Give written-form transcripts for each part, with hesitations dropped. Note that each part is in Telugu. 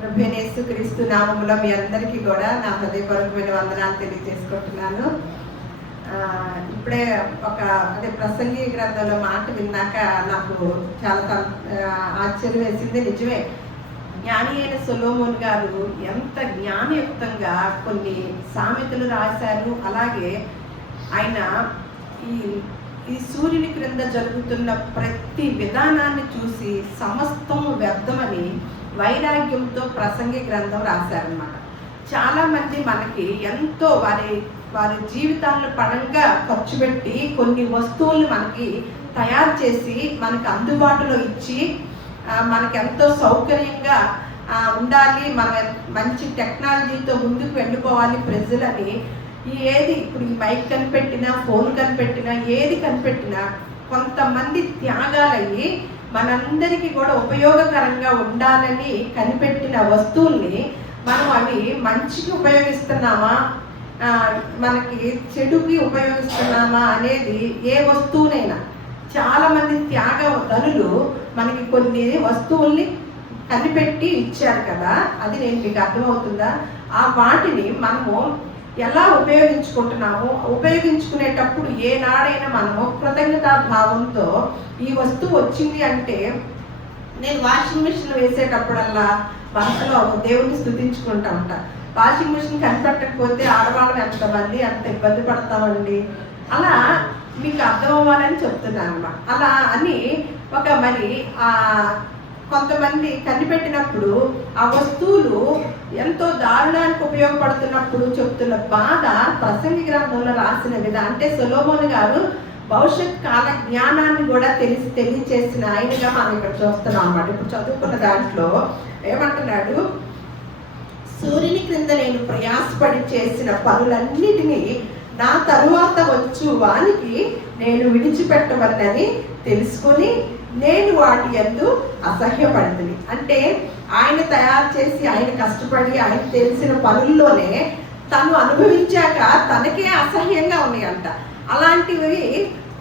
ప్రభువైన యేసుక్రీస్తు నామములో మీ అందరికీ కూడా నా హృదయపూర్వకమైన వందనాలు తెలియజేసుకుంటున్నాను. ఇప్పుడే అదే ప్రసంగి గ్రంథంలో మాట విన్నాక నాకు చాలా ఆశ్చర్యం వేసింది. నిజమే, జ్ఞాని అయిన సొలొమోను గారు ఎంత జ్ఞానయుక్తంగా కొన్ని సామెతలు రాశారు. అలాగే ఆయన ఈ సూర్యుని క్రింద జరుగుతున్న ప్రతి విధానాన్ని చూసి సమస్తము వ్యర్థమని వైరాగ్యంతో ప్రసంగి గ్రంథం రాశారన్నమాట. చాలామంది మనకి ఎంతో వారి జీవితాలను పరంగా ఖర్చు పెట్టి కొన్ని వస్తువులను మనకి తయారు చేసి మనకు అందుబాటులో ఇచ్చి మనకి ఎంతో సౌకర్యంగా ఉండాలి, మనం మంచి టెక్నాలజీతో ముందుకు వెళ్ళిపోవాలి ప్రజలని ఏది ఇప్పుడు ఈ మైక్ కనిపెట్టినా, ఫోన్ కనిపెట్టినా, ఏది కనిపెట్టినా కొంతమంది త్యాగాలయ్యి మనందరికీ కూడా ఉపయోగకరంగా ఉండాలని కనిపెట్టిన వస్తువుల్ని మనం అవి మంచికి ఉపయోగిస్తున్నామా, మనకి చెడుకి ఉపయోగిస్తున్నామా అనేది ఏ వస్తువునైనా చాలామంది ధనులు మనకి కొన్ని వస్తువుల్ని కనిపెట్టి ఇచ్చారు కదా, అది నేను మీకు అర్థమవుతుందా? ఆ వాటిని మనము ఎలా ఉపయోగించుకుంటున్నాము, ఉపయోగించుకునేటప్పుడు ఏనాడైనా మనము కృతజ్ఞతా భావంతో ఈ వస్తువు వచ్చింది అంటే, నేను వాషింగ్ మిషన్ వేసేటప్పుడల్లా మనసులో దేవుడిని స్తుతించుకుంటా ఉంటా. వాషింగ్ మిషన్ కనిపెట్టకపోతే ఆడవాళ్ళం ఎంతమంది అంత ఇబ్బంది పడతామండి. అలా మీకు అర్థం అవ్వాలని చెప్తున్నాను అన్నమాట. అలా అని మరి కొంతమంది కనిపెట్టినప్పుడు ఆ వస్తువులు ఎంతో దారుణానికి ఉపయోగపడుతున్నప్పుడు చెప్తున్న బాధ ప్రసంగి గ్రంథంలో రాసిన విధానం. అంటే సొలొమోను గారు భవిష్యత్ కాల జ్ఞానాన్ని కూడా తెలియచేసిన ఆయనగా మనం ఇక్కడ చూస్తున్నాం అన్నమాట. ఇప్పుడు చదువుకున్న దాంట్లో ఏమంటున్నాడు, సూర్యుని క్రింద నేను ప్రయాసపడి చేసిన పనులన్నిటినీ నా తరువాత వచ్చు వానికి నేను విడిచిపెట్టవన్నని తెలుసుకొని నేను వాటి యందు అసహ్యపడుతుంది. అంటే ఆయన తయారు చేసి, ఆయన కష్టపడి, ఆయన తెలిసిన పనుల్లోనే తను అనుభవించాక తనకే అసహ్యంగా ఉన్నాయంట. అలాంటివి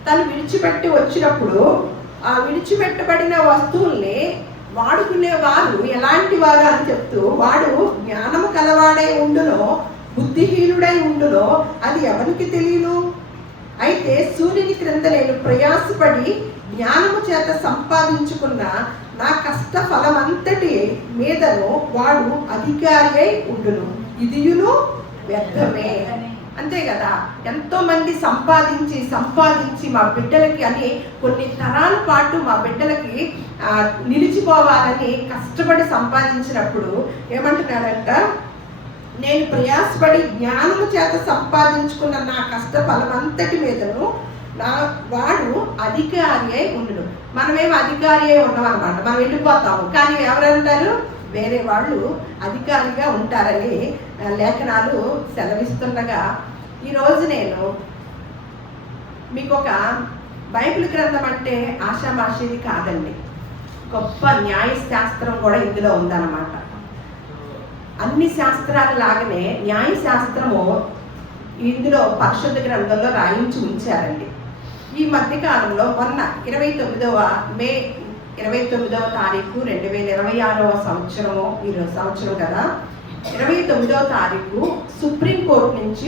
తను విడిచిపెట్టి వచ్చినప్పుడు ఆ విడిచిపెట్టబడిన వస్తువుల్ని వాడుకునేవారు ఎలాంటి వారు అని చెప్తూ, వాడు జ్ఞానము కలవాడై ఉండునో బుద్ధిహీనుడై ఉండునో అది ఎవరికి తెలియను. అయితే సూర్యుని క్రింద నేను ప్రయాసపడి జ్ఞానము చేత సంపాదించుకున్న నా కష్ట ఫలమంతటి మీదను వాడు అధికారి అయి ఉండును, ఇదియును వ్యర్థమే. అంతే కదా, ఎంతో మంది సంపాదించి మా బిడ్డలకి అని కొన్ని తరాల పాటు మా బిడ్డలకి నిలిచిపోవాలని కష్టపడి సంపాదించినప్పుడు ఏమంటున్నాడంట, నేను ప్రయాసపడి జ్ఞానము చేత సంపాదించుకున్న నా కష్ట ఫలమంతటి మీదను వాడు అధికారి అయి ఉండును. మనమేం అధికారి అయి ఉన్నాం అనమాట, మనం వెళ్ళిపోతాము. కానీ ఎవరంటారు, వేరే వాళ్ళు అధికారిగా ఉంటారని లేఖనాలు సెలవిస్తుండగా ఈరోజు నేను మీకు ఒక బైబిల్ గ్రంథం అంటే ఆషామాషిది కాదండి, గొప్ప న్యాయశాస్త్రం కూడా ఇందులో ఉందన్నమాట. అన్ని శాస్త్రాల లాగానే న్యాయశాస్త్రము ఇందులో పరిశుద్ధ గ్రంథంలో రాయించి ఉంచారండి. ఈ మధ్యకాలంలో మొన్న మే 29వ తారీఖు 2026వ సంవత్సరము, ఈరోజు సంవత్సరం కదా, 29వ తారీఖు సుప్రీంకోర్టు నుంచి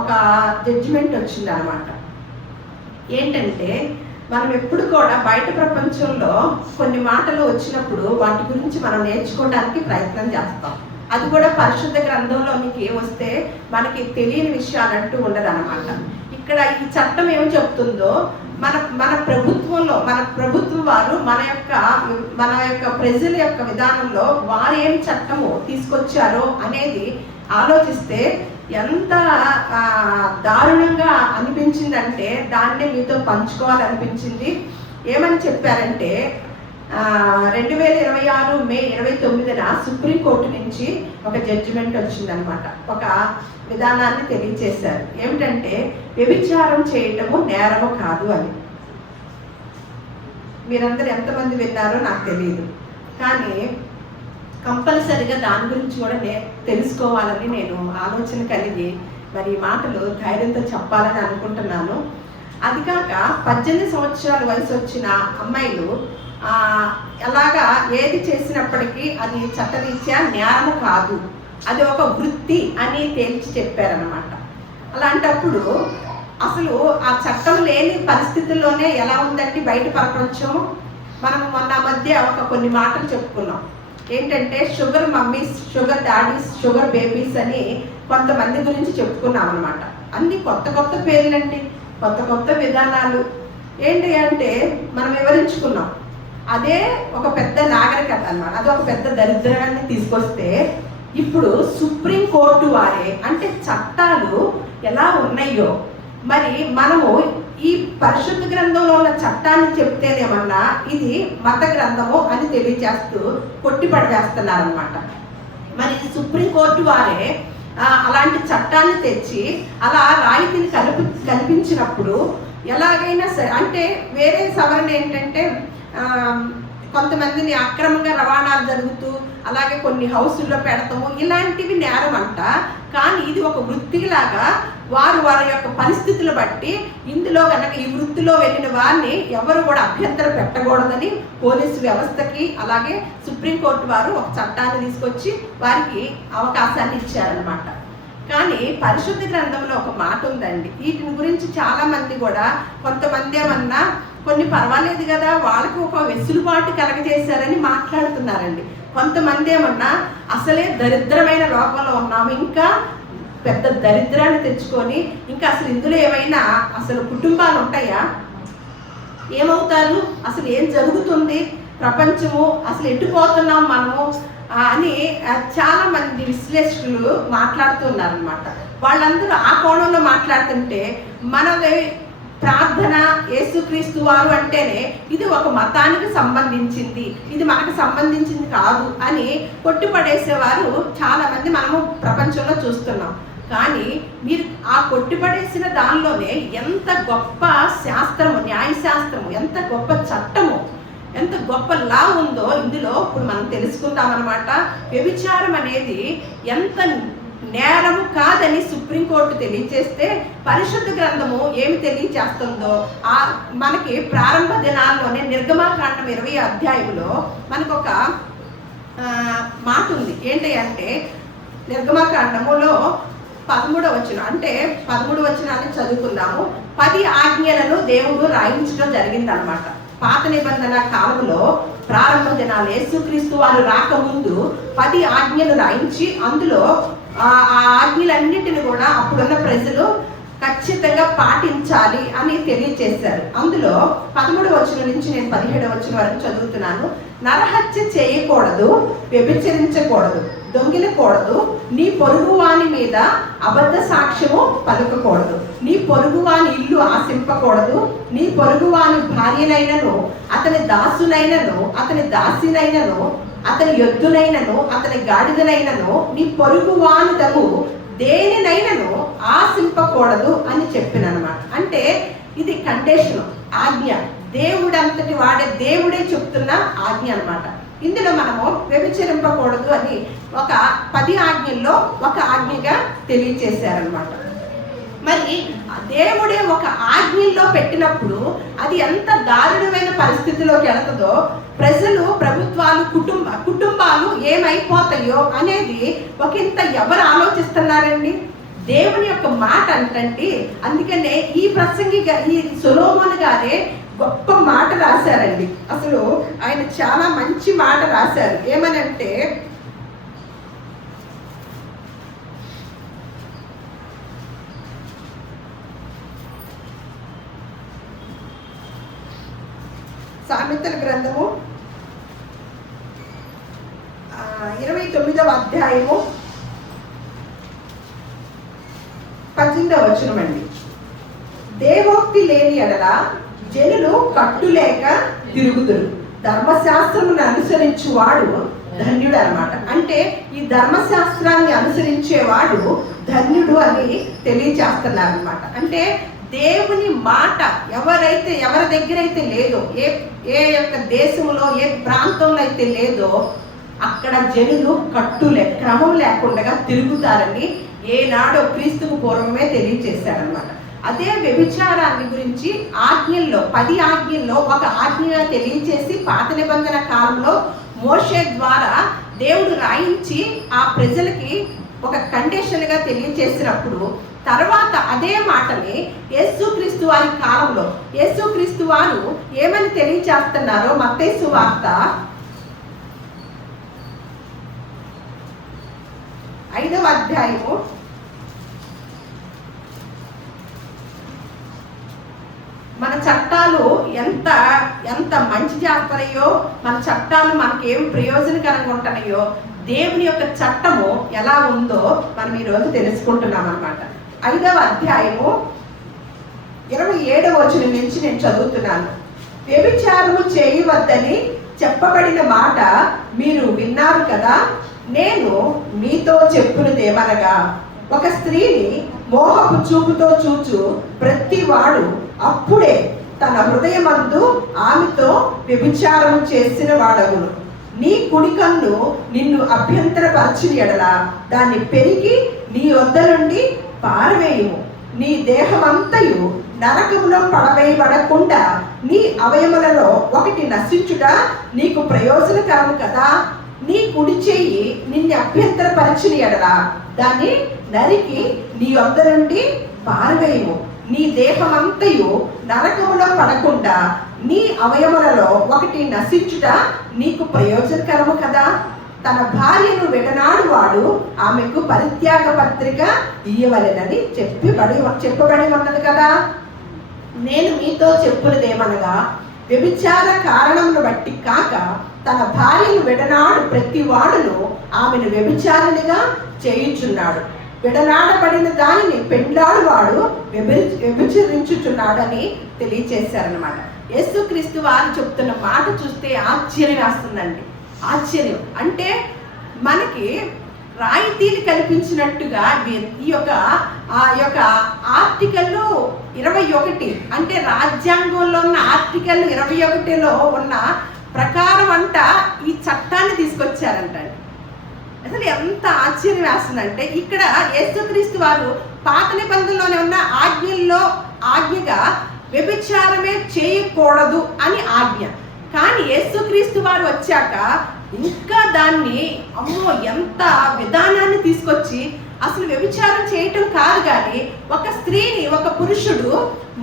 ఒక జడ్జిమెంట్ వచ్చింది అనమాట. ఏంటంటే మనం ఎప్పుడు కూడా బయట ప్రపంచంలో కొన్ని మాటలు వచ్చినప్పుడు వాటి గురించి మనం నేర్చుకోవడానికి ప్రయత్నం చేస్తాం. అది కూడా పరిశుద్ధ గ్రంథంలోనికి వస్తే మనకి తెలియని విషయాలంటూ ఉండదన్నమాట. ఇక్కడ ఈ చట్టం ఏమి చెప్తుందో, మన ప్రభుత్వం వారు మన యొక్క ప్రజల యొక్క విధానంలో వారు ఏం చట్టము తీసుకొచ్చారో అనేది ఆలోచిస్తే ఎంత దారుణంగా అనిపించిందంటే దాన్నే మీతో పంచుకోవాలనిపించింది. ఏమని చెప్పారంటే 2026 మే 29న సుప్రీంకోర్టు నుంచి ఒక జడ్జిమెంట్ వచ్చిందనమాట. ఒక విధానాన్ని తెలియచేశారు. ఏమిటంటే వ్యభిచారం చేయటము నేరము కాదు అని. మీరందరూ ఎంతమంది విన్నారో నాకు తెలియదు, కానీ కంపల్సరిగా దాని గురించి కూడా తెలుసుకోవాలని నేను ఆలోచన కలిగి మరి మాటలు ధైర్యంతో చెప్పాలని అనుకుంటున్నాను. అది కాక 18 సంవత్సరాల వయసు వచ్చిన అమ్మాయిలు అలాగా ఏది చేసినప్పటికీ అది చట్టరీత్యా నేరము కాదు, అది ఒక వృత్తి అని తేల్చి చెప్పారనమాట. అలాంటప్పుడు అసలు ఆ చట్టం లేని పరిస్థితుల్లోనే ఎలా ఉందండి బయట ప్రపంచం. మనం మొన్న మధ్య కొన్ని మాటలు చెప్పుకున్నాం. ఏంటంటే sugar mummies, sugar daddies, sugar babies అని కొంతమంది గురించి చెప్పుకున్నాం అనమాట. అన్ని కొత్త కొత్త పేర్లండి, కొత్త కొత్త విధానాలు. ఏంటి అంటే మనం వివరించుకున్నాం, అదే ఒక పెద్ద నాగరికత అన్నమాట. అది ఒక పెద్ద దరిద్రాన్ని తీసుకొస్తే ఇప్పుడు సుప్రీం కోర్టు వారే, అంటే చట్టాలు ఎలా ఉన్నాయో మరి మనము ఈ పరిశుద్ధ గ్రంథంలో ఉన్న చట్టాన్ని చెప్తేనేమన్నా ఇది మత గ్రంథము అని తెలియజేస్తూ కొట్టిపడవేస్తున్నారనమాట. మరి సుప్రీంకోర్టు వారే అలాంటి చట్టాన్ని తెచ్చి అలా రాయితీని కల్పించినప్పుడు ఎలాగైనా సరే, అంటే వేరే సవరణ ఏంటంటే కొంతమందిని అక్రమంగా రవాణాలు జరుగుతూ అలాగే కొన్ని హౌసుల్లో పెడతాము, ఇలాంటివి నేరం అంట. కానీ ఇది ఒక వృత్తిలాగా వారి యొక్క పరిస్థితులు బట్టి ఇందులో కనుక ఈ వృత్తిలో వెళ్ళిన వారిని ఎవరు కూడా అభ్యంతరం పెట్టకూడదని పోలీసు వ్యవస్థకి అలాగే సుప్రీంకోర్టు వారు ఒక చట్టాన్ని తీసుకొచ్చి వారికి అవకాశాన్ని ఇచ్చారనమాట. కానీ పరిశుద్ధ గ్రంథంలో ఒక మాట ఉందండి, వీటిని గురించి చాలా మంది కూడా, కొంతమంది ఏమన్నా కొన్ని పర్వాలేదు కదా వాళ్ళకి ఒక వెసులుబాటు కలగజేశారని మాట్లాడుతున్నారండి. కొంతమంది ఏమన్నా అసలే దరిద్రమైన లోకంలో ఉన్నాము, ఇంకా పెద్ద దరిద్రాన్ని తెచ్చుకొని ఇంకా అసలు ఇందులో ఏమైనా అసలు కుటుంబాలు ఉంటాయా, ఏమవుతారు, అసలు ఏం జరుగుతుంది ప్రపంచము, అసలు ఎట్టుపోతున్నాం మనము అని చాలా మంది విశ్లేషకులు మాట్లాడుతున్నారనమాట. వాళ్ళందరూ ఆ కోణంలో మాట్లాడుతుంటే మనది ప్రార్థన యేసుక్రీస్తు వారు అంటేనే ఇది ఒక మతానికి సంబంధించింది, ఇది మనకు సంబంధించింది కాదు అని కొట్టిపడేసేవారు చాలా మంది మనము ప్రపంచంలో చూస్తున్నాం. కానీ మీరు ఆ కొట్టిపడేసిన దానిలోనే ఎంత గొప్ప శాస్త్రము, న్యాయశాస్త్రము, ఎంత గొప్ప చట్టము, ఎంత గొప్ప లా ఉందో ఇందులో ఇప్పుడు మనం తెలుసుకుందామన్నమాట. వ్యభిచారం అనేది ఎంత నేరము కాదని సుప్రీంకోర్టు తెలియజేస్తే పరిశుద్ధ గ్రంథము ఏమి తెలియజేస్తుందో మనకి ప్రారంభ దినాల్లోనే నిర్గమాకాండం 20వ అధ్యాయంలో మనకు ఒక మాట ఉంది. ఏంటి అంటే నిర్గమాకాండములో 13వ వచనం, అంటే 13వ వచనాన్ని చదువుకుందాము. 10 ఆజ్ఞలను దేవుడు రాయించడం జరిగిందనమాట. పాత నిబంధన కాలంలో ప్రారంభ దినాలు యేసుక్రీస్తు వారు రాకముందు 10 ఆజ్ఞలు రాయించి అందులో ఆ ఆజ్ఞలన్నిటిని కూడా అప్పుడున్న ప్రజలు ఖచ్చితంగా పాటించాలి అని తెలియజేశారు. అందులో 13వ వచనం నుంచి నేను 17వ వచనం వరకు చదువుతున్నాను. నరహత్య చేయకూడదు, వ్యభిచరించకూడదు, దొంగిలకూడదు, నీ పొరుగువాని మీద అబద్ధ సాక్ష్యము పలుకకూడదు, నీ పొరుగువాని ఇల్లు ఆశింపకూడదు, నీ పొరుగువాని భార్యనైనను, అతని దాసునైనను, అతని దాసినైనను, అతని ఎద్దునైనను, అతని గాడిదనైనను, నీ పొరుగువాని తగు దేనినైనను ఆశింపకూడదు అని చెప్పిననమాట. అంటే ఇది కండిషన్, ఆజ్ఞ, దేవుడంతటి వాడే దేవుడే చెప్తున్న ఆజ్ఞ అనమాట. ఇందులో మనము వ్యభిచరింపకూడదు అని ఒక 10 ఆజ్ఞల్లో ఒక ఆజ్ఞగా తెలియచేశారనమాట. మరి దేవుడే ఒక ఆజ్ఞల్లో పెట్టినప్పుడు అది ఎంత దారుణమైన పరిస్థితిలోకి వెళుతుందో, ప్రజలు, ప్రభుత్వాలు, కుటుంబాలు ఏమైపోతాయో అనేది ఒకంత ఎవరు ఆలోచిస్తున్నారండి? దేవుని యొక్క మాట అంటండి. అందుకనే ఈ ప్రసంగిగా ఈ సొలొమోను గారే గొప్ప మాట రాశారండి. అసలు ఆయన చాలా మంచి మాట రాశారు. ఏమనంటే సామెతల గ్రంథము 29వ అధ్యాయము 18వ వచనం అండి. దేవోక్తి లేని ఎడల జనులు కట్టులేక తిరుగుదురు, ధర్మశాస్త్రమును అనుసరించువాడు ధన్యుడు అనమాట. అంటే ఈ ధర్మశాస్త్రాన్ని అనుసరించేవాడు ధన్యుడు అని తెలియచేస్తున్నారు అనమాట. అంటే దేవుని మాట ఎవరి దగ్గర అయితే లేదో, ఏ యొక్క దేశంలో, ఏ ప్రాంతంలో అయితే లేదో అక్కడ జనులు క్రమం లేకుండా తిరుగుతారని ఏనాడో క్రీస్తుకు పూర్వమే తెలియచేశారనమాట. అదే వ్యభిచారాన్ని గురించి ఆజ్ఞల్లో 10 ఆజ్ఞల్లో ఒక ఆజ్ఞగా తెలియచేసి పాత నిబంధన కాలంలో మోషే ద్వారా దేవుడు రాయించి ఆ ప్రజలకి ఒక కండిషన్గా తెలియచేసినప్పుడు తర్వాత అదే మాటని యేసుక్రీస్తు వారి కాలంలో యేసుక్రీస్తు వారు ఏమని తెలియచేస్తున్నారో మత్తయి సువార్త 5వ అధ్యాయము మన చట్టాలు ఎంత ఎంత మంచి చేస్తున్నాయో, మన చట్టాలు మనకి ఏం ప్రయోజనకరంగా ఉంటున్నాయో, దేవుని యొక్క చట్టము ఎలా ఉందో మనం ఈరోజు తెలుసుకుంటున్నాం అన్నమాట. 5వ అధ్యాయము 27వ వచనం నుంచి నేను చదువుతున్నాను. వ్యభిచారము చేయవద్దని చెప్పబడిన మాట మీరు విన్నారు కదా, నేను మీతో చెప్పున్నదేమనగా, ఒక స్త్రీని మోహపు చూపుతో చూచు ప్రతివాడు అప్పుడే తన హృదయమందు ఆమెతో వ్యభిచారము చేసిన వాడగును. నీ కుడి కన్ను నిన్ను అభ్యంతరపరచిన ఎడల దాన్ని పెరిగి నీ వద్ద నుండి పారవేయము. నీ దేహమంతయు నరకములో పడవేయబడకుండా నీ అవయములలో ఒకటి నశించుట నీకు ప్రయోజనకరము కదా. నీ కుడి చెయ్యి నిన్ను అభ్యంతరపరిచిన ఎడల దాన్ని నరికి నీ వద్ద నుండి పారవేయము. నీ దేహమంతయు నరకములో పడకుండా నీ అవయములలో ఒకటి నశించుట నీకు ప్రయోజనకరము కదా. తన భార్యను విడనాడు వాడు ఆమెకు పరిత్యాగ పత్రిక ఇయ్యవలెనని చెప్పబడి ఉన్నది కదా. నేను మీతో చెప్పున్నదేమనగా, వ్యభిచార కారణమును బట్టి కాక తన భార్యను విడనాడు ప్రతి వాడును ఆమెను వ్యభిచారిణిగా చేయుచున్నాడు. విడనాడబడిన దానిని పెండ్లాడు వాడు వ్యభిచరించుచున్నాడని తెలియచేశారనమాట. యేసుక్రీస్తు వారు చెప్తున్న మాట చూస్తే ఆశ్చర్యం వేస్తుందండి. ఆశ్చర్యం అంటే మనకి రాయితీని కల్పించినట్టుగా ఈ యొక్క ఆర్టికల్ 21 అంటే రాజ్యాంగంలో ఉన్న ఆర్టికల్ 21లో ఉన్న ప్రకారం అంట ఈ చట్టాన్ని తీసుకొచ్చారంట. అసలు ఎంత ఆశ్చర్యం వేస్తుందంటే ఇక్కడ యేసుక్రీస్తు వారు పాత నిబంధనలోనే ఉన్న ఆజ్ఞగా వ్యభిచారమే చేయకూడదు అని ఆజ్ఞ. కానీ యేసుక్రీస్తు వారు వచ్చాక ఇంకా దాన్ని అమ్మో ఎంత విధానాన్ని తీసుకొచ్చి అసలు వ్యభిచారం చేయటం కాదు, కానీ ఒక స్త్రీని ఒక పురుషుడు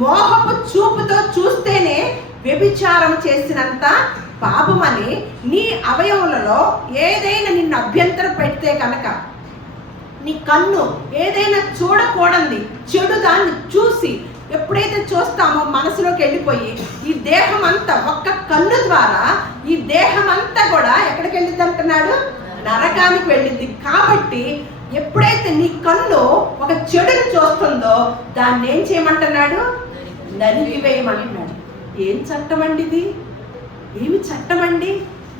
మోహపు చూపుతో చూస్తేనే వ్యభిచారం చేసినంత పాపమని, నీ అవయవులలో ఏదైనా నిన్ను అభ్యంతరం పెడితే కనుక, నీ కన్ను ఏదైనా చూడకూడదు చెడు దాన్ని చూసి ఎప్పుడైతే చూస్తామో మనసులోకి వెళ్ళిపోయి ఈ దేహం అంతా ఒక్క కన్ను ద్వారా ఈ దేహం అంతా కూడా ఎక్కడికి వెళ్ళింది అంటున్నాడు, నరకానికి వెళ్ళింది. కాబట్టి ఎప్పుడైతే నీ కన్ను ఒక చెడును చూస్తుందో దాన్ని ఏం చేయమంటున్నాడు, నరికివేయమంటున్నాడు. ఏం చట్టం అండి ఇది? ఏమి చట్టం అండి?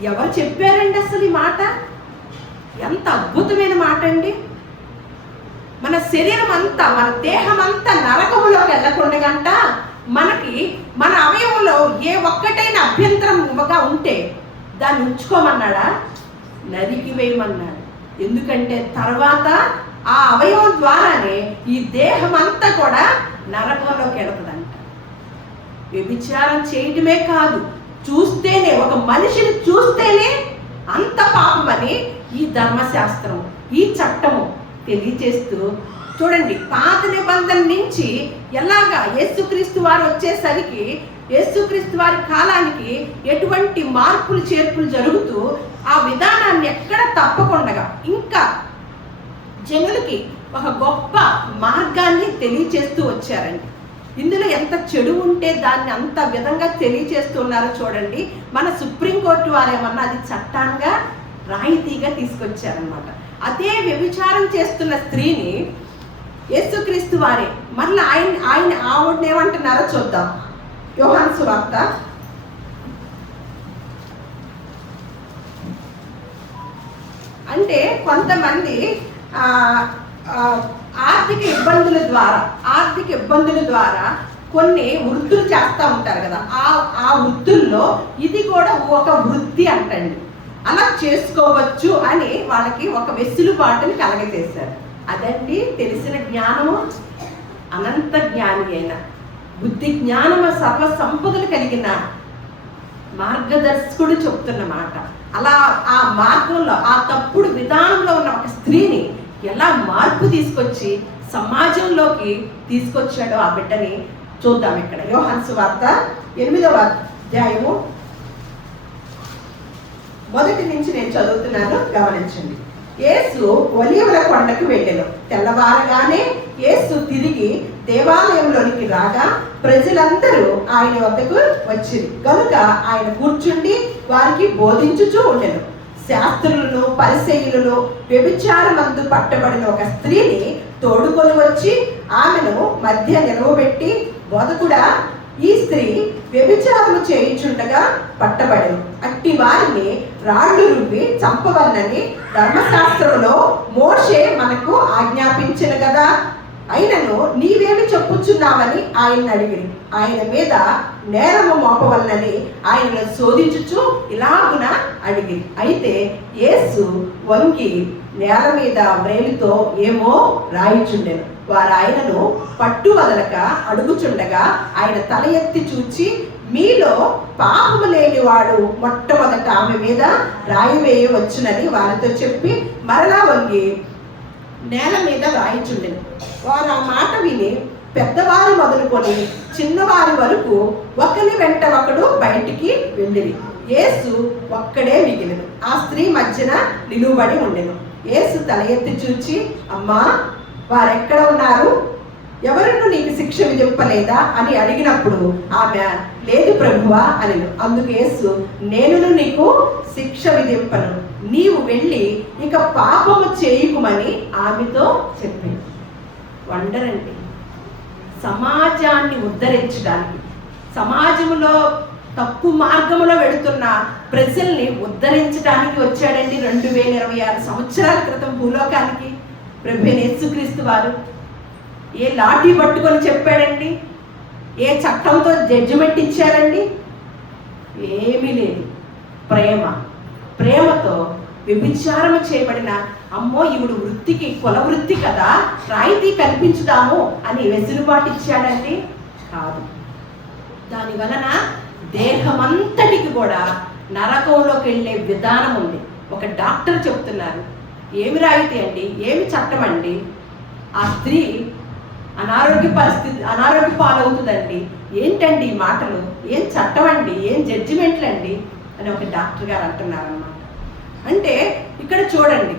ఎవరు చెప్పారండి అసలు ఈ మాట? ఎంత అద్భుతమైన మాట అండి. మన శరీరం అంతా మన దేహం అంతా నరకములోకి వెళ్ళకుండగంట మనకి మన అవయవంలో ఏ ఒక్కటైనా అభ్యంతరంగా ఉంటే దాన్ని ఉంచుకోమన్నాడా, నరికివేయమన్నాడు. ఎందుకంటే తర్వాత ఆ అవయవం ద్వారానే ఈ దేహం అంతా కూడా నరకంలోకి వెళుతుందంట. వ్యభిచారం చేయటమే కాదు, చూస్తేనే ఒక మనిషిని చూస్తేనే అంత పాపమని ఈ ధర్మశాస్త్రం ఈ చట్టము తెలియచేస్తూ చూడండి. పాత నిబంధన నుంచి ఎలాగా యేసుక్రీస్తు వారు వచ్చేసరికి యేసుక్రీస్తు వారి కాలానికి ఎటువంటి మార్పులు చేర్పులు జరుగుతూ ఆ విధానాన్ని ఎక్కడ తప్పకుండా ఇంకా జనులకి ఒక గొప్ప మార్గాన్ని తెలియచేస్తూ వచ్చారండి. ఇందులో ఎంత చెడు ఉంటే దాన్ని అంత విధంగా తెలియచేస్తున్నారో చూడండి. మన సుప్రీంకోర్టు వారేమన్నా అది చట్టాన్గా రాయితీగా తీసుకొచ్చారనమాట. అదే వ్యభిచారం చేస్తున్న స్త్రీని యేసుక్రీస్తు వారే మళ్ళీ ఆవిడని ఏమంటున్నారో చూద్దాం. యోహాను సువార్త 8 అంటే కొంతమంది ఆర్థిక ఇబ్బందుల ద్వారా కొన్ని వృత్తులు చేస్తూ ఉంటారు కదా. ఆ వృత్తుల్లో ఇది కూడా ఒక వృత్తి అంటండి. అలా చేసుకోవచ్చు అని వాళ్ళకి ఒక వెసులుబాటుని కలగజేశారు. అదండి తెలిసిన జ్ఞానము. అనంత జ్ఞాని అయిన, బుద్ధి జ్ఞానము సర్వ సంపదలు కలిగిన మార్గదర్శకుడు చెప్తున్న మాట. అలా ఆ మార్గంలో, ఆ తప్పుడు విధానంలో ఉన్న ఒక స్త్రీని ఎలా మార్పు తీసుకొచ్చి సమాజంలోకి తీసుకొచ్చాడో ఆ బిడ్డని చూద్దాం. ఇక్కడ యోహాను సువార్త 8వ అధ్యాయము 1 నుంచి నేను చదువుతున్నాను, గమనించండి. యేసు ఒలీవల కొండకు వెళ్ళెను. తెల్లవారగానే యేసు తిరిగి దేవాలయంలోనికి రాగా ప్రజలందరూ ఆయన వద్దకు వచ్చింది కనుక ఆయన కూర్చుండి వారికి బోధించుచూ ఉండెను. శాస్త్రులను పరిసయ్యులను వ్యభిచారమందు పట్టబడిన ఒక స్త్రీని తోడుకొని వచ్చి ఆమెను మధ్య నిలవబెట్టి, బోధకుడా, ఈ స్త్రీ వ్యభిచారము చేయుచుండగా పట్టబడెను. అట్టి వారిని రాళ్ళు రువ్వి చంపవలనని ధర్మశాస్త్రంలో మోషే మనకు ఆజ్ఞాపించెను కదా, అయినను నీవేమి చెప్పుచున్నావని ఆయన అడిగిరి. ఆయన మీద నేరము మోపవలనని ఆయనను శోధించుచు ఇలాగున అడిగిరి. అయితే యేసు వంగి నేల మీద వ్రేలితో ఏమో రాయిచుండెను. వారు ఆయనను పట్టు వదలక అడుగుచుండగా ఆయన తల ఎత్తి చూచి, మీలో పాపము లేనివాడు మొట్టమొదట ఆమె మీద రాయి వేయవచ్చునని వారితో చెప్పి మరలా వంగి నేల మీద రాయిచుండెను. వారు ఆ మాట విని పెద్దవారు మొదలుకొని చిన్నవారి వరకు ఒకరి వెంట ఒకడు బయటికి వెళ్ళిరి. యేసు ఒక్కడే మిగిలిను. ఆ స్త్రీ మధ్యన నిలువబడి ఉండెను. యేసు తల ఎత్తి చూచి, అమ్మా, వారెక్కడ ఉన్నారు? ఎవరును నీకు శిక్ష విధింపలేదా అని అడిగినప్పుడు ఆమె, లేదు ప్రభువా అనెను. అందుకు యేసు, నేనును నీకు శిక్ష విధింపను, నీవు వెళ్ళి ఇక పాపము చేయుకుమని ఆమెతో చెప్పింది. వండరండి, సమాజాన్ని ఉద్ధరించడానికి, సమాజంలో తప్పు మార్గంలో వెళుతున్న ప్రజల్ని ఉద్ధరించడానికి వచ్చాడండి 2026 సంవత్సరాల క్రితం భూలోకానికి ప్రభువైన యేసుక్రీస్తు వారు. ఏ లాఠీ పట్టుకొని చెప్పాడండి? ఏ చట్టంతో జడ్జిమెంట్ ఇచ్చారండి? ఏమీ లేదు. ప్రేమతో వ్యభిచారము చేయబడిన, అమ్మో ఈవిడ వృత్తికి కుల వృత్తి కదా, రాయితీ కల్పించుదాము అని వెసులుబాటు ఇచ్చాడండి? కాదు. దాని వలన దేహమంతటికి కూడా నరకంలోకి వెళ్ళే విధానం ఉంది. ఒక డాక్టర్ చెప్తున్నారు, ఏమి రాయితీ అండి, ఏమి చట్టం అండి, ఆ స్త్రీ అనారోగ్య పాలవుతుందండి, ఏంటండి ఈ మాటలు, ఏం చట్టం అండి, ఏం జడ్జిమెంట్లు అండి అని ఒక డాక్టర్ గారు అంటున్నారన్నమాట. అంటే ఇక్కడ చూడండి,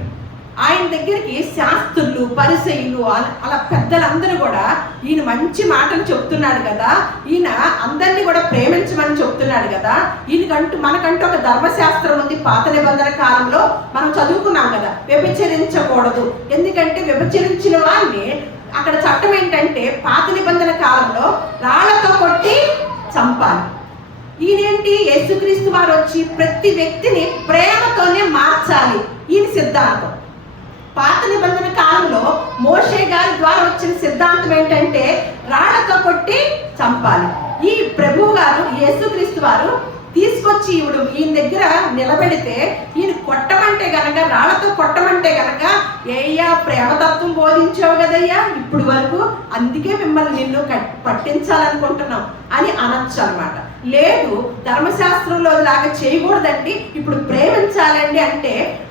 ఆయన దగ్గరికి శాస్త్రులు పరిసయ్యులు అలా పెద్దలందరూ కూడా ఈయన మంచి మాటలు చెప్తున్నాడు కదా, ఈయన అందరినీ కూడా ప్రేమించమని చెప్తున్నాడు కదా, మనకంటూ ఒక ధర్మశాస్త్రం ఉంది. పాత నిబంధన కాలంలో మనం చదువుకున్నాం కదా, వ్యభిచరించకూడదు. ఎందుకంటే వ్యభిచరించిన వారిని అక్కడ చట్టం ఏంటంటే పాత నిబంధన కాలంలో రాళ్లతో కొట్టి చంపాలి. ఈయనేంటి, యేసుక్రీస్తు వారు వచ్చి ప్రతి వ్యక్తిని ప్రేమతోనే మార్చాలి. ఈయన సిద్ధాంతం. పాత నిబంధన కాలంలో మోషే గారి ద్వారా వచ్చిన సిద్ధాంతం ఏంటంటే రాళ్లతో కొట్టి చంపాలి. ఈ ప్రభువు గారు యేసుక్రీస్తు వారు తీసుకొచ్చి ఈయన దగ్గర నిలబెడితే ఈయన కొట్టమంటే గనక, రాళ్లతో కొట్టమంటే గనక, ఏయ్యా ప్రేమతత్వం బోధించావు కదయ్యా ఇప్పుడు వరకు, అందుకే మిమ్మల్ని నిన్ను పట్టించాలనుకుంటున్నాం అని అనొచ్చు అనమాట. లేదు, ధర్మశాస్త్రంలో లాగా చేయకూడదండి, ఇప్పుడు ప్రేమించాలండి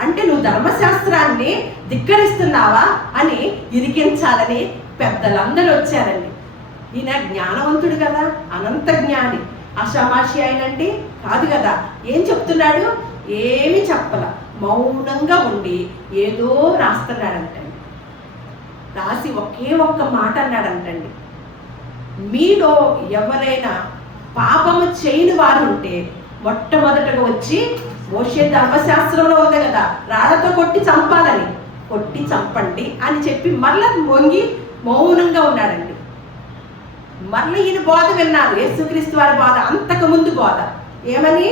అంటే నువ్వు ధర్మశాస్త్రాన్ని ధిక్కరిస్తున్నావా అని ఇరికించాలని పెద్దలందరూ వచ్చారండి. ఈయన జ్ఞానవంతుడు కదా, అనంత జ్ఞాని, ఆషామాషి ఆయనండి కాదు కదా. ఏం చెప్తున్నాడు? ఏమి చెప్పల, మౌనంగా ఉండి ఏదో రాస్తున్నాడంటండి. రాసి ఒకే ఒక్క మాట అన్నాడంటండి, మీలో ఎవరైనా పాపము చేయని వారు ఉంటే మొట్టమొదటగా వచ్చి, మోషే ధర్మశాస్త్రంలో ఉంది కదా రాళ్లతో కొట్టి చంపాలని, కొట్టి చంపండి అని చెప్పి మరలా వంగి మౌనంగా ఉన్నాడండి. మరలా ఈయన బోధ విన్నారు, యేసుక్రీస్తు వారి బోధ, అంతకుముందు బోధ ఏమని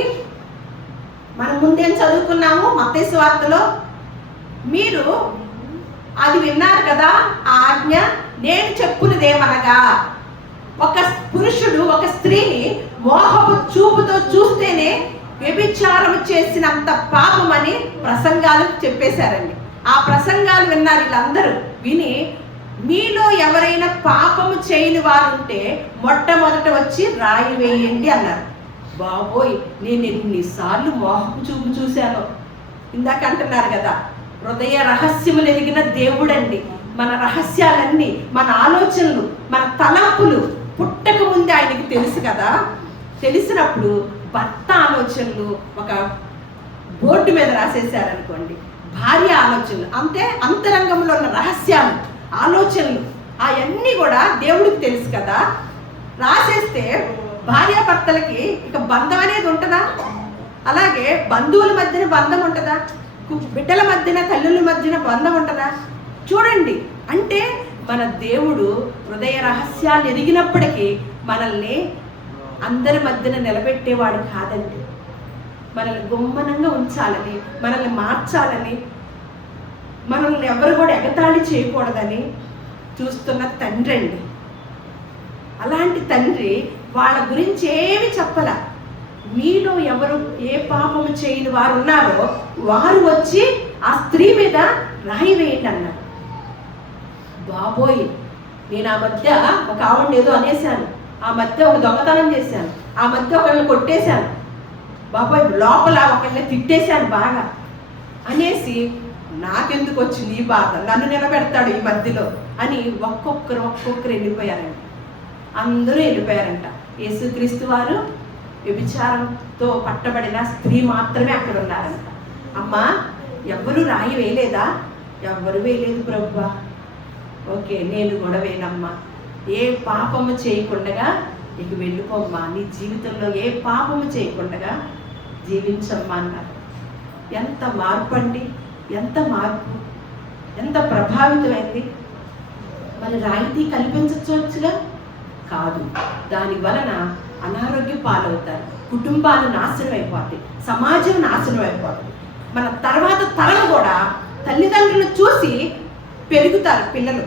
మనం ముందేం చదువుకున్నాము మత్తయి సువార్తలో, మీరు అది విన్నారు కదా ఆ ఆజ్ఞ, నేను చెప్పున్నదేమనగా ఒక పురుషుడు ఒక స్త్రీని మోహపు చూపుతో చూస్తేనే వ్యభిచారం చేసినంత పాపమని ప్రసంగాలు చెప్పేశారండి. ఆ ప్రసంగాలు విన్నారు వీళ్ళందరూ. విని మీలో ఎవరైనా పాపము చేయని వారుంటే మొట్టమొదట వచ్చి రాయి వేయండి అన్నారు. బాబోయ్, నేను ఎన్నిసార్లు మోహపు చూపు చూశాను. ఇందాక అంటున్నారు కదా, హృదయ రహస్యములు ఎరిగిన దేవుడండి. మన రహస్యాలన్నీ, మన ఆలోచనలు, మన తలంపులు పుట్టక ముందే ఆయనకి తెలుసు కదా. తెలిసినప్పుడు భర్త ఆలోచనలు ఒక బోర్డు మీద రాసేసారనుకోండి, భార్య ఆలోచనలు, అంతే అంతరంగంలో ఉన్న రహస్యాలు, ఆలోచనలు అవన్నీ కూడా దేవుడికి తెలుసు కదా. రాసేస్తే భార్యాభర్తలకి ఇక బంధం అనేది ఉంటుందా? అలాగే బంధువుల మధ్యన బంధం ఉంటుందా? బిడ్డల మధ్యన, తల్లుల మధ్యన బంధం ఉంటుందా? చూడండి, అంటే మన దేవుడు హృదయ రహస్యాలు ఎదిగినప్పటికీ మనల్ని అందరి మధ్యన నిలబెట్టేవాడు కాదండి. మనల్ని గుమ్మనంగా ఉంచాలని, మనల్ని మార్చాలని, మనల్ని ఎవరు కూడా ఎగతాళి చేయకూడదని చూస్తున్న తండ్రి అండి. అలాంటి తండ్రి వాళ్ళ గురించి ఏమి చెప్పల. మీలో ఎవరు ఏ పాపము చేయని వారు ఉన్నారో వారు వచ్చి ఆ స్త్రీ మీద రాయి వేయండి అన్నారు. బాబోయ్, నేను ఆ మధ్య ఒక ఆవిడని ఏదో అనేశాను, ఆ మధ్య ఒక దొంగతనం చేశాను, ఆ మధ్య ఒకళ్ళని కొట్టేశాను, బాబోయ్ లోపల ఒకళ్ళని తిట్టేశాను బాగా అనేసి, నాకెందుకు వచ్చింది ఈ బాధ, నన్ను నిలబెడతాడు ఈ మధ్యలో అని ఒక్కొక్కరు వెళ్ళిపోయారంట. అందరూ వెళ్ళిపోయారంట. యేసుక్రీస్తు వారు వ్యభిచారంతో పట్టబడిన స్త్రీ మాత్రమే అక్కడ ఉన్నారంట. అమ్మా, ఎవరు రాయి వేయలేదా? ఎవ్వరు వేయలేదు ప్రభువా. ఓకే, నేను కూడా వేయనమ్మా. ఏ పాపము చేయకుండా ఇక వెళ్ళిపోమ్మా, నీ జీవితంలో ఏ పాపము చేయకుండా జీవించమ్మా అన్నారు. ఎంత మార్పు అండి, ఎంత మార్పు, ఎంత ప్రభావితమైంది. మరి రాయితీ కల్పించవచ్చుగా? కాదు. దాని వలన అనారోగ్య పాలవుతారు, కుటుంబాలు నాశనం అయిపోతాయి, సమాజం నాశనం అయిపోతుంది. మన తర్వాత తరం కూడా తల్లిదండ్రులను చూసి పెరుగుతారు పిల్లలు.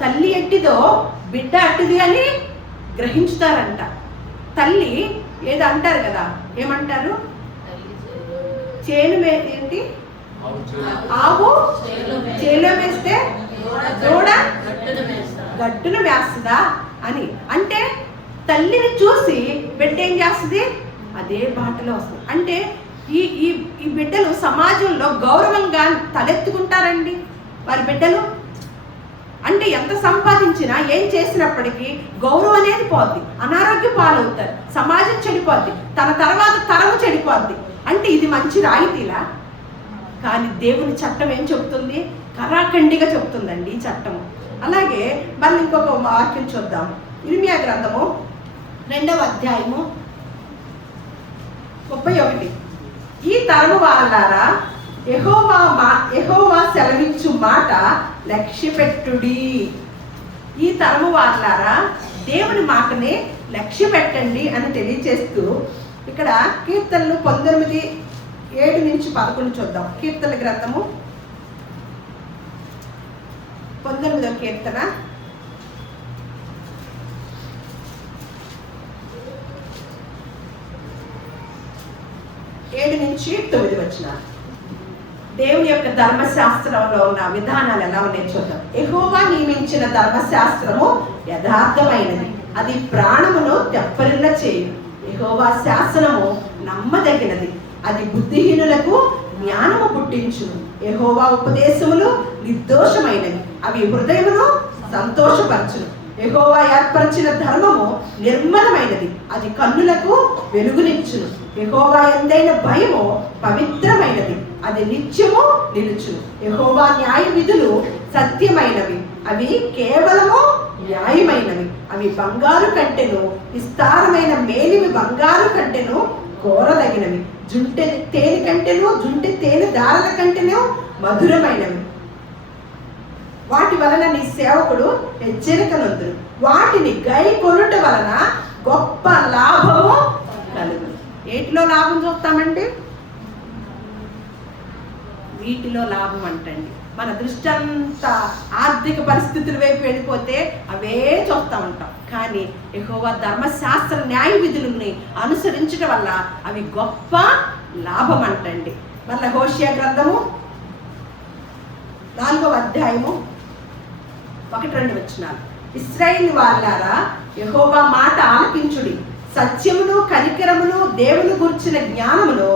తల్లి ఎట్టిదో బిడ్డ అట్టిది అని గ్రహించుతారంట. తల్లి ఏదో అంటారు కదా, ఏమంటారు? చేను ఏంటి, ఆవు చేలో వేస్తే దూడ గట్టును వేస్తుందా అని. అంటే తల్లిని చూసి బిడ్డ ఏం చేస్తుంది, అదే బాటలో వస్తుంది. అంటే ఈ ఈ ఈ బిడ్డలు సమాజంలో గౌరవంగా తలెత్తుకుంటారండి వారి బిడ్డలు. అంటే ఎంత సంపాదించినా ఏం చేసినప్పటికీ గౌరవం అనేది పోద్ది, అనారోగ్య పాలవుతారు, సమాజం చెడిపోద్ది, తన తర్వాత తరము చెడిపోద్ది. అంటే ఇది మంచి రాయితీలా? కానీ దేవుని చట్టం ఏం చెప్తుంది? కరాఖండిగా చెప్తుందండి ఈ చట్టము. అలాగే మళ్ళీ ఇంకొక వాక్యం చూద్దాం. ఇర్మియా గ్రంథము 2వ అధ్యాయము 31. ఈ తరము వాళ్ళారా, యెహోవా సెలవిచ్చు మాట లక్ష్య పెట్టుడి. ఈ తరము వాళ్ళారా, దేవుని మాటని లక్ష్య పెట్టండి అని తెలియచేస్తూ ఇక్కడ కీర్తనలు 19:7-11 చూద్దాం. కీర్తన గ్రంథము 19వ కీర్తన 7-9. దేవుని యొక్క ధర్మశాస్త్రంలో ఉన్న విధానాలు ఎలా ఉన్నాయో చూద్దాం. యెహోవా నియమించిన ధర్మశాస్త్రము యథార్థమైనది, అది ప్రాణమును తెప్పరిల్ల చేయు. యెహోవా శాసనము నమ్మదగినది, అది బుద్ధిహీనులకు జ్ఞానము పుట్టించును. యెహోవా ఉపదేశములు నిర్దోషమైనవి, అవి హృదయమును సంతోషపరచును. యెహోవా ఏర్పరిచిన ధర్మము నిర్మలమైనది, అది కన్నులకు వెలుగునిచ్చును. యెహోవా యందైన భయము పవిత్రమైనది, అది నిత్యము నిలుచును. యెహోవా న్యాయ విధులు సత్యమైనవి, అవి కేవలము న్యాయమైనవి. అవి బంగారు కంటెను విస్తారమైన మేలిమి బంగారు కంటెను కోరదగినవి. తేనె కంటెను తేనె దారల కంటెను మధురమైనవి. వాటి వలన నీ సేవకుడు హెచ్చరిక నొందును. వాటిని గై కొనుట వలన గొప్ప లాభము కలుగును. ఏటిలో లాభం చూస్తామండి? వీటిలో లాభం అంటండి. మన దృష్టి అంతా ఆర్థిక పరిస్థితుల వైపు వెళ్ళిపోతే అవే చూస్తూ ఉంటాం. కానీ యెహోవా ధర్మశాస్త్ర న్యాయ విధులని అనుసరించడం వల్ల అవి గొప్ప లాభం అంటండి. మళ్ళీ హోషేయ గ్రంథము 4వ అధ్యాయము 1-2 ఇశ్రాయేలు వారలారా, యెహోవా మాట ఆలకించుడి. సత్యమును కనికరమును దేవుని గురించిన జ్ఞానమును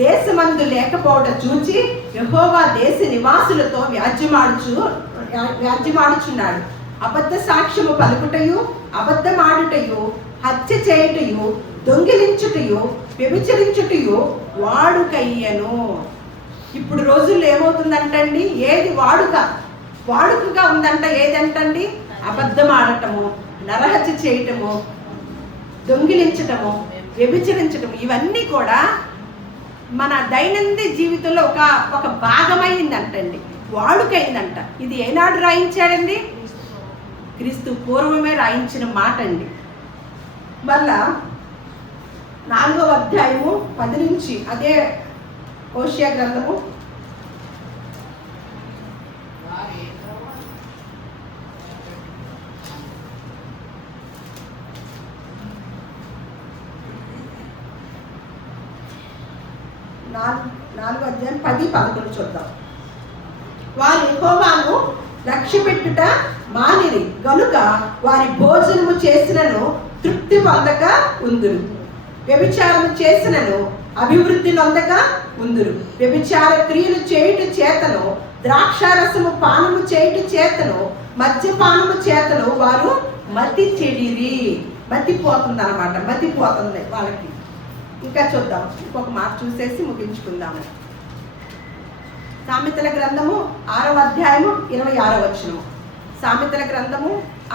దేశమందు లేకపోవట చూచి యెహోవా దేశ నివాసులతో వ్యాజ్యమాడుచున్నాడు. అబద్ధ సాక్ష్యము పలుకుటయు, అబద్ధమాడుటయు, హత్య చేయుటయు, దొంగిలించుటయు, వ్యభిచరించుటయు వాడుకయ్యను. ఇప్పుడు రోజుల్లో ఏమవుతుందంటండి, ఏది వాడుకగా ఉందంట, ఏదంటండి, అబద్ధం ఆడటము, నరహత్య చేయటము, దొంగిలించటము, వ్యభిచరించటము, ఇవన్నీ కూడా మన దైనందిన జీవితంలో ఒక భాగమైందంటండి, వాడుకైందంట. ఇది ఏనాడు రాయించాడండి? క్రీస్తు పూర్వమే రాయించిన మాట అండి. మళ్ళా 4వ అధ్యాయము 10 నుంచి, అదే హోషేయ గ్రంథము 4:10-11 చూద్దాం. వారి యెహోవాను లక్ష్యపెట్టుట మానిరి గనుక వారి భోజనము చేసినను తృప్తి పొందక ఉందురు, వ్యభిచారము చేసినను అభివృద్ధి నొందక ఉందురు. వ్యభిచార క్రియలు చేయుట చేతను, ద్రాక్షారసము పానము చేయుట చేతను, మద్యపానము చేతను వారు మతి చెడిరి. మతిపోతుంది అన్నమాట, మతిపోతుంది వాళ్ళకి. ఇంకా చూద్దాం, ఇంకొక మాట చూసేసి ముగించుకుందాము. సామెతల గ్రంథము 6వ అధ్యాయము 26వ వచనము. సామెతల గ్రంథము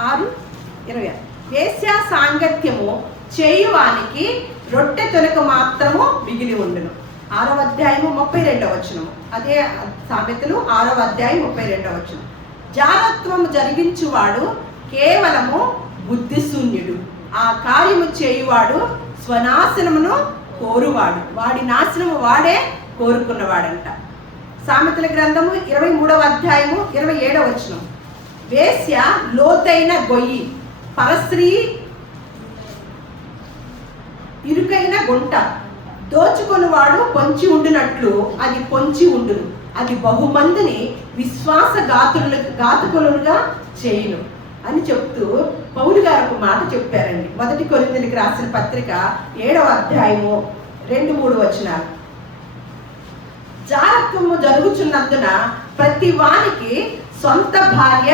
6:26. వేశ్య సాంగత్యము చేయువానికి రొట్టె తొలక మాత్రము మిగిలి ఉండును. 6వ అధ్యాయము 32వ వచనము. అదే సామెతలు 6వ అధ్యాయం 32వ వచనం. జారత్వము జరిగించువాడు కేవలము బుద్ధిశూన్యుడు, ఆ కార్యము చేయువాడు స్వనాశనమును కోరువాడు, వాడి నాశనము వాడే కోరుకున్నవాడంట. సామెతల గ్రంథము 23వ అధ్యాయము 27వ వచనం. వేశ్య లోతైన గొయ్యి, పరస్త్రీ ఇరుకైన గుంట, దోచుకొనివాడు పొంచి ఉండినట్లు అది పొంచి ఉండును, అది బహుమందిని విశ్వాసఘాతుకులుగా చేయును అని చెప్తూ పౌలు గారు ఒక మాట చెప్పారండి. 1 కొరింథీయులకు రాసిన పత్రిక 7వ అధ్యాయము 2-3 వచనాలు. జారత్వము జరుగుచున్నందున ప్రతి వానికి సొంత భార్య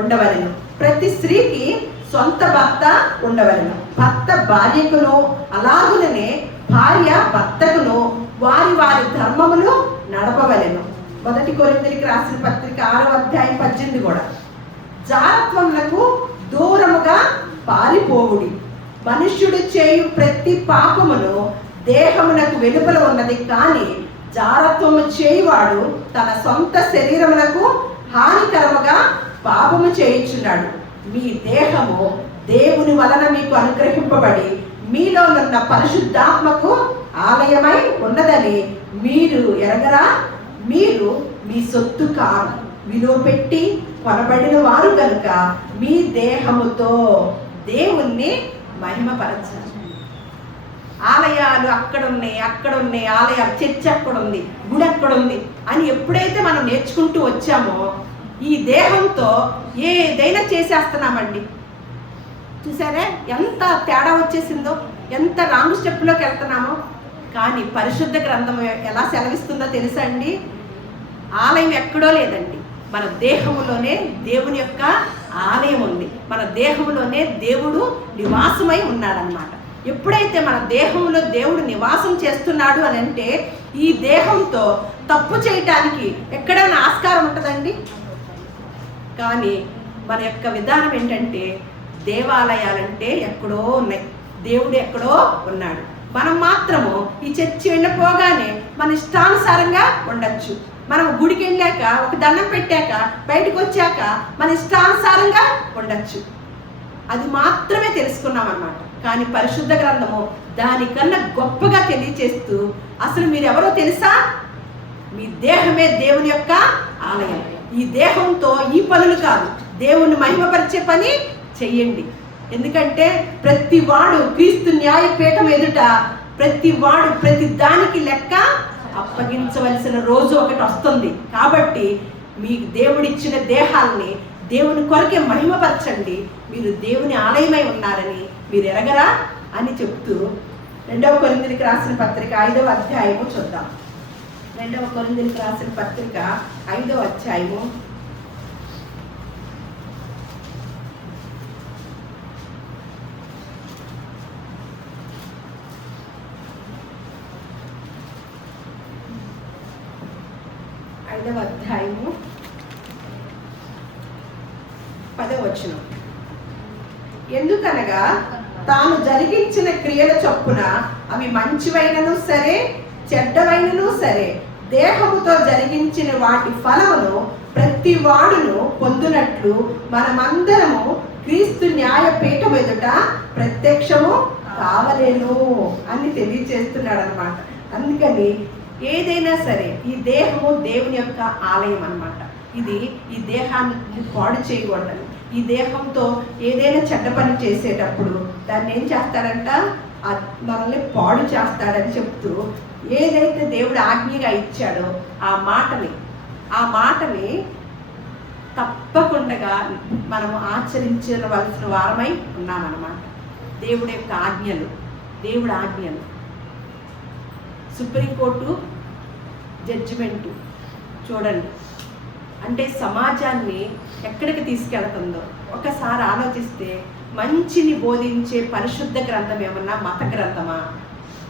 ఉండవలెను, ప్రతి స్త్రీకి సొంత భర్త ఉండవలెను. భర్త భార్యకును, అలాగుననే భార్య భర్తకును వారి వారి ధర్మములు నడపవలెను. 1 కొరింథీయులకు రాసిన పత్రిక 6వ అధ్యాయం 18 కూడా. జారత్వములకు దూరముగా పారిపోవుడి. మనుష్యుడు చేయు ప్రతి పాపమును దేహమునకు వెలుపల ఉన్నది, కానీ జారత్వము చేయువాడు తన సొంత శరీరమునకు హానికరముగా పాపము చేయుచున్నాడు. మీ దేహము దేవుని వలన మీకు అనుగ్రహింపబడి మీలోనున్న పరిశుద్ధాత్మకు ఆలయమై ఉన్నదని మీరు ఎరగరా? మీరు మీ సొత్తు కాదు, విలువ పెట్టి కొనబడిన వారు కనుక మీ దేహముతో దేవుణ్ణి మహిమపరచాలి. ఆలయాలు అక్కడున్నాయి, ఆలయాలు, చర్చ్ అక్కడుంది, గుడి అక్కడుంది అని ఎప్పుడైతే మనం నేర్చుకుంటూ వచ్చామో ఈ దేహంతో ఏదైనా చేసేస్తున్నామండి. చూసారా ఎంత తేడా వచ్చేసిందో, ఎంత రాంగ్ స్టెప్లోకి వెళ్తున్నామో. కానీ పరిశుద్ధ గ్రంథం ఎలా సెలవిస్తుందో తెలుసా అండి? ఆలయం ఎక్కడో లేదండి, మన దేహములోనే దేవుని యొక్క ఆలయం ఉంది. మన దేహంలోనే దేవుడు నివాసమై ఉన్నాడనమాట. ఎప్పుడైతే మన దేహంలో దేవుడు నివాసం చేస్తున్నాడు అని అంటే ఈ దేహంతో తప్పు చేయటానికి ఎక్కడైనా ఆస్కారం ఉంటుందండి? కానీ మన యొక్క విధానం ఏంటంటే దేవాలయాలంటే ఎక్కడో ఉన్నాయి, దేవుడు ఎక్కడో ఉన్నాడు. మనం మాత్రము ఈ చర్చి వెళ్ళిపోగానే మన ఇష్టానుసారంగా ఉండొచ్చు. మనం గుడికి వెళ్ళాక ఒక దండం పెట్టాక బయటకు వచ్చాక మన ఇష్టానుసారంగా ఉండొచ్చు. అది మాత్రమే తెలుసుకున్నాం అన్నమాట. కానీ పరిశుద్ధ గ్రంథము దానికన్నా గొప్పగా తెలియచేస్తూ, అసలు మీరెవరో తెలుసా? మీ దేహమే దేవుని యొక్క ఆలయం. ఈ దేహంతో ఈ పనులు కాదు, దేవుణ్ణి మహిమపరిచే పని చెయ్యండి. ఎందుకంటే ప్రతి వాడు క్రీస్తు న్యాయపీఠం ఎదుట ప్రతి వాడు ప్రతి దానికి లెక్క అప్పగించవలసిన రోజు ఒకటి వస్తుంది. కాబట్టి మీకు దేవుడిచ్చిన దేహాలని దేవుని కొరకే మహిమపరచండి, మీరు దేవుని ఆలయమై ఉన్నారని మీరు ఎరగరా అని చెప్తూ 2 కొరింథీయులకు రాసిన పత్రిక 5వ అధ్యాయము చూద్దాం. 2 కొరింథీయులకు రాసిన పత్రిక 5వ అధ్యాయము 5వ అధ్యాయము 10వ వచనం. ఎందుకనగా తాను జరిగించిన క్రియల చొప్పున అవి మంచివైనను సరే చెడ్డవైనను సరే దేహముతో జరిగించిన వాటి ఫలమును ప్రతి వాడును పొందునట్లు మనమందరము క్రీస్తు న్యాయపీఠం ఎదుట ప్రత్యక్షము కావలేను అని తెలియజేస్తున్నాడు అన్నమాట. అందుకని ఏదైనా సరే ఈ దేహము దేవుని యొక్క ఆలయం అన్నమాట. ఇది ఈ దేహాన్ని పాడు చేయకూడదు. ఈ దేహంతో ఏదైనా చెడ్డ పని చేసేటప్పుడు దాన్ని ఏం చేస్తాడంట, మనల్ని పాడు చేస్తాడని చెప్తూ ఏదైతే దేవుడు ఆజ్ఞగా ఇచ్చాడో ఆ మాటని తప్పకుండా మనము ఆచరించవలసిన వారమై ఉన్నామన్నమాట. దేవుడి ఆజ్ఞలు సుప్రీంకోర్టు జడ్జిమెంటు చూడండి, అంటే సమాజాన్ని ఎక్కడికి తీసుకెళ్తుందో ఒకసారి ఆలోచిస్తే, మంచిని బోధించే పరిశుద్ధ గ్రంథం ఏమన్నా మత గ్రంథమా?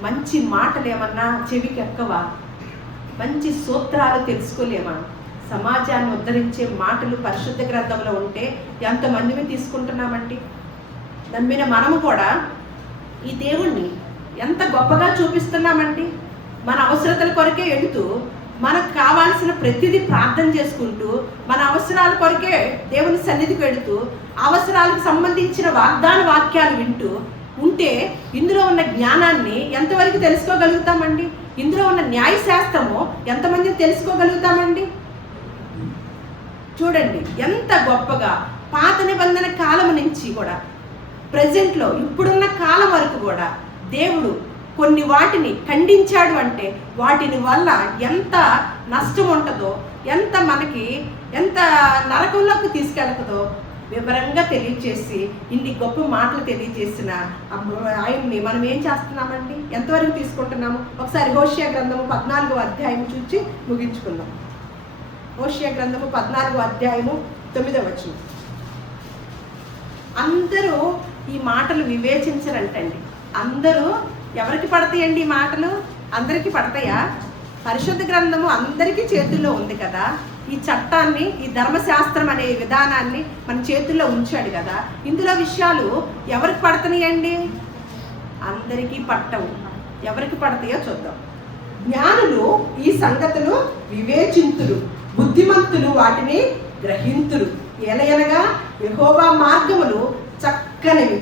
మంచి మాటలు ఏమన్నా చెవికి ఎక్కవా? మంచి సూత్రాలు తెలుసుకోలేమా? సమాజాన్ని ఉద్ధరించే మాటలు పరిశుద్ధ గ్రంథంలో ఉంటే ఎంతమందిని తీసుకుంటున్నామండి. దాని మీద మనము కూడా ఈ దేవుణ్ణి ఎంత గొప్పగా చూపిస్తున్నామండి. మన అవసరతల కొరకే ఎడుతూ, మనకు కావాల్సిన ప్రతిదీ ప్రార్థన చేసుకుంటూ, మన అవసరాల కొరకే దేవుని సన్నిధికి వెళుతూ, అవసరాలకు సంబంధించిన వాగ్దాన వాక్యాలు వింటూ ఉంటే ఇందులో ఉన్న జ్ఞానాన్ని ఎంతవరకు తెలుసుకోగలుగుతామండి? ఇందులో ఉన్న న్యాయశాస్త్రము ఎంతమంది తెలుసుకోగలుగుతామండి? చూడండి ఎంత గొప్పగా పాత నిబంధన కాలం నుంచి కూడా ప్రజెంట్లో ఇప్పుడున్న కాలం వరకు కూడా దేవుడు కొన్ని వాటిని ఖండించాడు. అంటే వాటిని వల్ల ఎంత నష్టం ఉంటుందో, ఎంత నరకంలోకి తీసుకెళ్తుందో వివరంగా తెలియచేసి ఇన్ని గొప్ప మాటలు తెలియజేసిన ఆయన్ని మనం ఏం చేస్తున్నామండి? ఎంతవరకు తీసుకుంటున్నాము? ఒకసారి హోషేయ గ్రంథము 14వ అధ్యాయం చూసి ముగించుకుందాం. హోషేయ గ్రంథము 14వ అధ్యాయము 9వ వచనం. అందరూ ఈ మాటలు వివేచించరంటండి. అందరూ ఎవరికి పడతాయండి ఈ మాటలు? అందరికీ పడతాయా? పరిశుద్ధ గ్రంథము అందరికీ చేతుల్లో ఉంది కదా. ఈ చట్టాన్ని, ఈ ధర్మశాస్త్రం అనే విధానాన్ని మన చేతుల్లో ఉంచాడు కదా. ఇందులో విషయాలు ఎవరికి పడతాయండి? అందరికీ పట్టవు. ఎవరికి పడతాయో చూద్దాం. జ్ఞానులు ఈ సంగతులు వివేచింతురు, బుద్ధిమంతులు వాటిని గ్రహింతురు. ఎలయనగా యెహోవా మార్గములు చక్కనివి,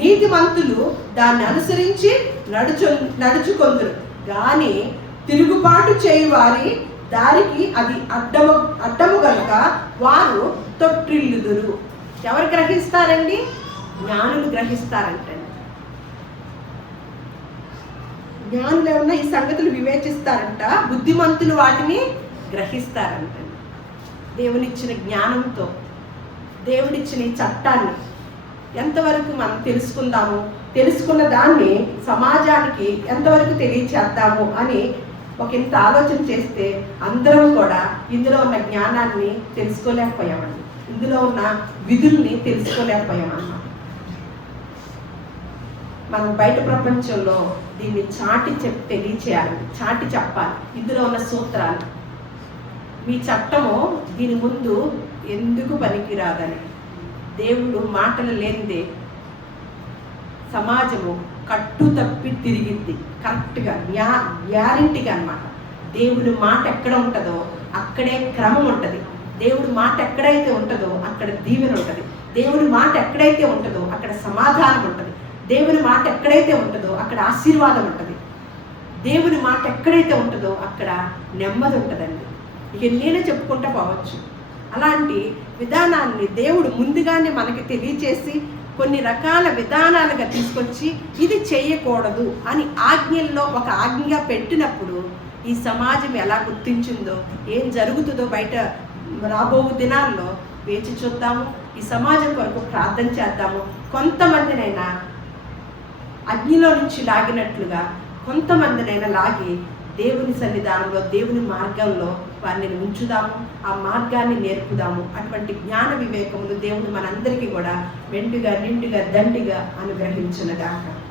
నీతిమంతులు దాన్ని అనుసరించి నడుచుకొందురు. కానీ తిరుగుబాటు చేయు వారి దారికి అది అడ్డము కనుక వారు తొట్టిల్లుదురు. ఎవరు గ్రహిస్తారండి? జ్ఞానులు గ్రహిస్తారంటండి. జ్ఞానులు ఏమన్నా ఈ సంగతులు వివేచిస్తారంట, బుద్ధిమంతులు వాటిని గ్రహిస్తారంటండి. దేవునిచ్చిన జ్ఞానంతో, దేవుడిచ్చిన ఈ చట్టాన్ని ఎంతవరకు మనం తెలుసుకున్న దాన్ని సమాజానికి ఎంతవరకు తెలియచేద్దాము అని ఇంత ఆలోచన చేస్తే అందరం కూడా ఇందులో ఉన్న జ్ఞానాన్ని తెలుసుకోలేకపోయామండి. ఇందులో ఉన్న విధుల్ని తెలుసుకోలేకపోయామన్నమాట. మనం బయట ప్రపంచంలో దీన్ని తెలియచేయాలి, చాటి చెప్పాలి. ఇందులో ఉన్న సూత్రాలు, మీ చట్టము దీని ముందు ఎందుకు పనికిరాదని, దేవుడు మాటలు లేనిదే సమాజము కట్టు తప్పి తిరిగింది. కరెక్ట్గా గ్యారెంటీగా అన్నమాట. దేవుడి మాట ఎక్కడ ఉంటుందో అక్కడే క్రమం ఉంటుంది. దేవుడి మాట ఎక్కడైతే ఉంటుందో అక్కడ దీవెన ఉంటుంది. దేవుడి మాట ఎక్కడైతే ఉంటుందో అక్కడ సమాధానం ఉంటుంది. దేవుని మాట ఎక్కడైతే ఉంటుందో అక్కడ ఆశీర్వాదం ఉంటుంది. దేవుని మాట ఎక్కడైతే ఉంటుందో అక్కడ నెమ్మది ఉంటుందండి. ఇక నేనే చెప్పుకుంటూ పోవచ్చు. అలాంటి విధానాన్ని దేవుడు ముందుగానే మనకి తెలియచేసి కొన్ని రకాల విధానాలుగా తీసుకొచ్చి ఇది చేయకూడదు అని ఆజ్ఞల్లో ఒక ఆజ్ఞగా పెట్టినప్పుడు ఈ సమాజం ఎలా గుర్తించిందో, ఏం జరుగుతుందో బయట రాబో దినాల్లో వేచి చూద్దాము. ఈ సమాజం కొరకు ప్రార్థన చేద్దాము. కొంతమందినైనా అగ్నిలో నుంచి లాగినట్లుగా కొంతమందినైనా లాగి దేవుని సన్నిధానంలో, దేవుని మార్గంలో వారిని ఉంచుదాము. ఆ మార్గాన్ని నేర్పుదాము. అటువంటి జ్ఞాన వివేకములు దేవుడు మనందరికీ కూడా మెండుగా, నిండుగా, దండిగా అనుగ్రహించునుగాక.